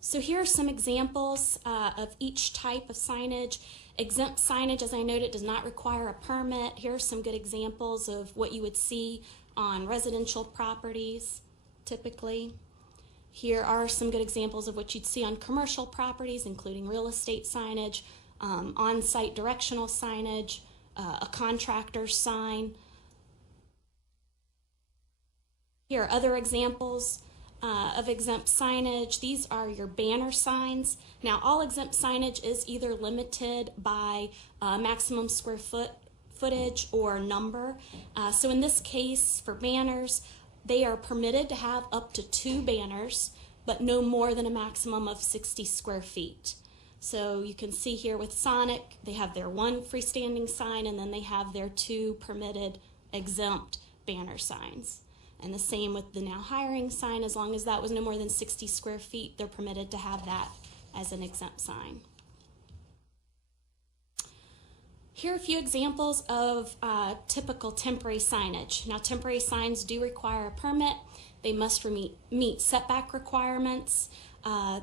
So here are some examples of each type of signage. Exempt signage, as I noted, does not require a permit. Here are some good examples of what you would see on residential properties, typically. Here are some good examples of what you'd see on commercial properties, including real estate signage, on-site directional signage, a contractor's sign. Here are other examples of exempt signage. These are your banner signs. Now, all exempt signage is either limited by maximum square footage or number. So in this case, for banners, they are permitted to have up to 2 banners, but no more than a maximum of 60 square feet. So you can see here with Sonic, they have their 1 freestanding sign, and then they have their 2 permitted exempt banner signs. And the same with the now hiring sign. As long as that was no more than 60 square feet, they're permitted to have that as an exempt sign. Here are a few examples of typical temporary signage. Now, temporary signs do require a permit. They must meet setback requirements.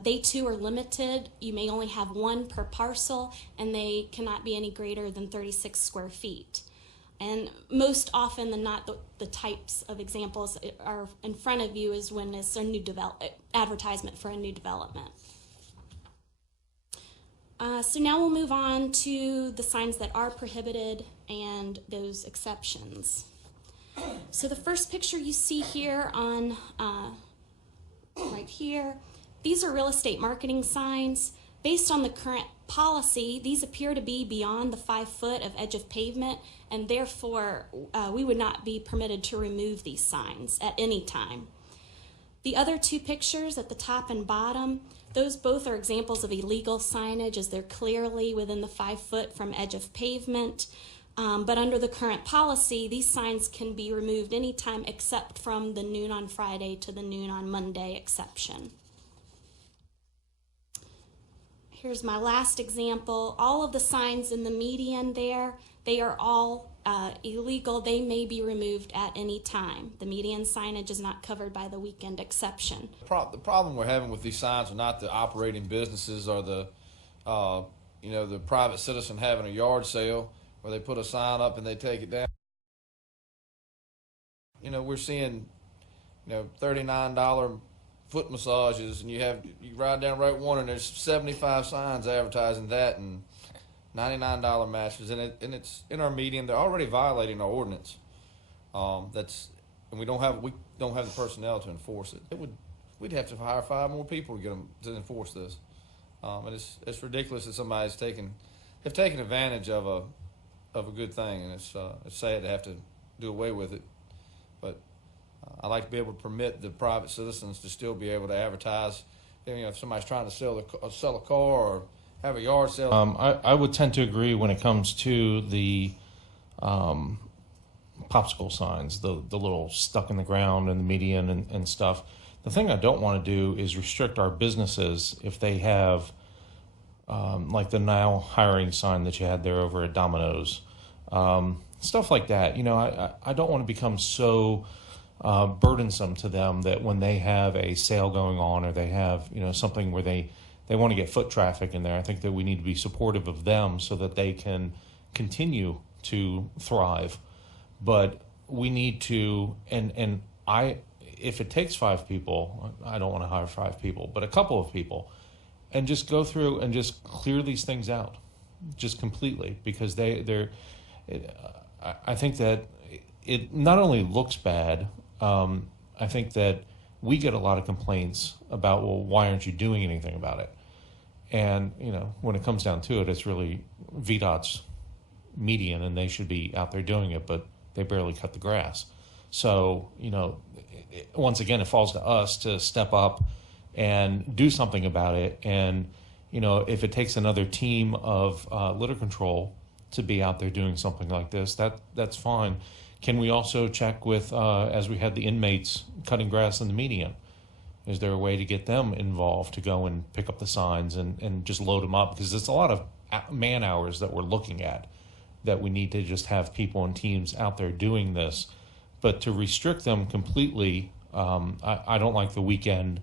They too are limited. You may only have 1 per parcel, and they cannot be any greater than 36 square feet. And most often than not, the types of examples are in front of you is when it's a new advertisement for a new development. So now we'll move on to the signs that are prohibited and those exceptions. So the first picture you see here on right here, these are real estate marketing signs. Based on the current policy, these appear to be beyond the 5 foot of edge of pavement, and therefore we would not be permitted to remove these signs at any time. The other 2 pictures at the top and bottom, those both are examples of illegal signage, as they're clearly within the 5 foot from edge of pavement. But under the current policy, these signs can be removed anytime except from the noon on Friday to the noon on Monday exception. Here's my last example. All of the signs in the median there, they are all illegal. They may be removed at any time. The median signage is not covered by the weekend exception. The problem we're having with these signs are not the operating businesses or the, the private citizen having a yard sale where they put a sign up and they take it down. We're seeing, $39 foot massages, and you ride down Route 1 and there's 75 signs advertising that, and $99 matches, and it's in our median. They're already violating our ordinance. And we don't have the personnel to enforce it. We'd have to hire 5 more people to get them to enforce this. And it's ridiculous that somebody's taken advantage of a good thing, and it's sad to have to do away with it. But I like to be able to permit the private citizens to still be able to advertise. If somebody's trying to sell a car or have a yard sale. I would tend to agree when it comes to the popsicle signs, the little stuck in the ground and the median and stuff. The thing I don't want to do is restrict our businesses if they have, like the now hiring sign that you had there over at Domino's, stuff like that. I don't want to become so burdensome to them that when they have a sale going on or they have something where they want to get foot traffic in there, I think that we need to be supportive of them so that they can continue to thrive. But we need to, if it takes 5 people, I don't want to hire 5 people, but a couple of people, and just go through and just clear these things out, just completely, because I think that it not only looks bad, I think that we get a lot of complaints about, well, why aren't you doing anything about it? And, when it comes down to it, it's really VDOT's median, and they should be out there doing it, but they barely cut the grass. So, once again, it falls to us to step up and do something about it. And, if it takes another team of litter control to be out there doing something like this, that's fine. Can we also check with, as we had the inmates cutting grass in the median, is there a way to get them involved to go and pick up the signs and just load them up? Because it's a lot of man hours that we're looking at, that we need to just have people and teams out there doing this. But to restrict them completely, I don't like the weekend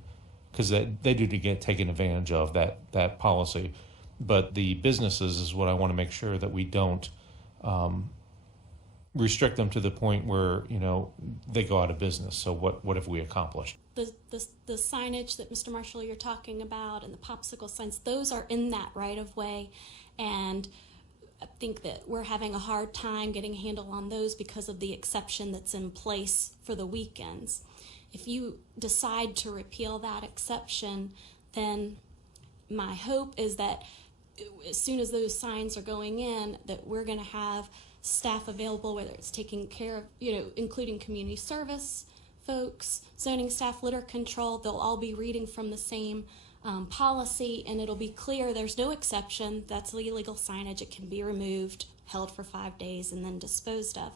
because they do get taken advantage of that policy. But the businesses is what I want to make sure that we don't restrict them to the point where, you know, they go out of business. So what have we accomplished? The signage that Mr. Marshall you're talking about and the popsicle signs, those are in that right of way, and I think that we're having a hard time getting a handle on those because of the exception that's in place for the weekends. If you decide to repeal that exception, then my hope is that as soon as those signs are going in, that we're going to have staff available, whether it's taking care of, you know, including community service folks, zoning staff, litter control. They'll all be reading from the same policy, and it'll be clear there's no exception. That's illegal signage. It can be removed, held for 5 days, and then disposed of.